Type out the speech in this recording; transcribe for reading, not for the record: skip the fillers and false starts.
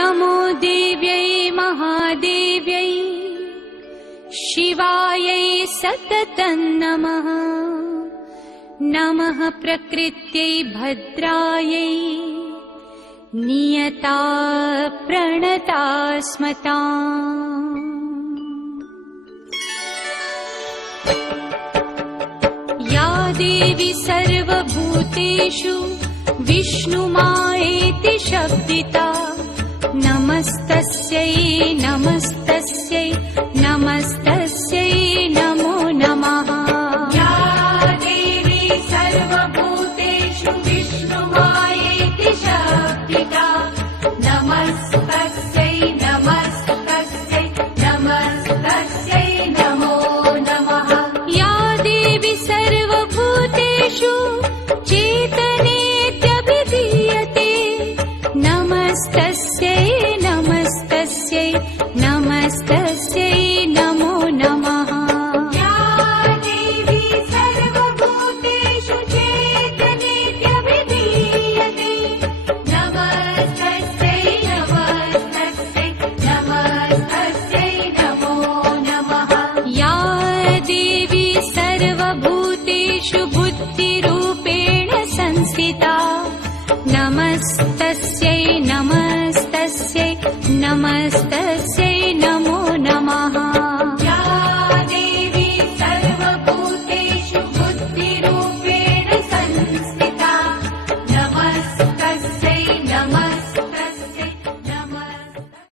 नमो देव्यै महादेव्यै शिवायै सततं नमः। नमः प्रकृत्यै भद्रायै नियता प्रणता स्मताम्। या देवी सर्वभूतेषु विष्णुमायेति शब्दिता नमस्तस्यै नमस्तस्यै नमस्तस्यै नमो नमः। या देवी सर्वभूतेषु विष्णुमायेति शब्दिता नमस्तस्यै नमस्तस्यै नमस्तस्यै नमो नमः। या देवी सर्वभूतेषु चेतनेत्यभिधीयते नमस्तस्यै नमस्तस्यै नमस्तस्यै नमो नमः। या देवी सर्वभूतेषु चेतनेत्यभिधीयते नमस्तस्यै नमस्तस्यै नमस्तस्यै नमो नमः। या देवी सर्वभूतेषु बुद्धिरूपेण संस्थिता नमस्तस्यै नमस्तस्यै नमस्तस्यै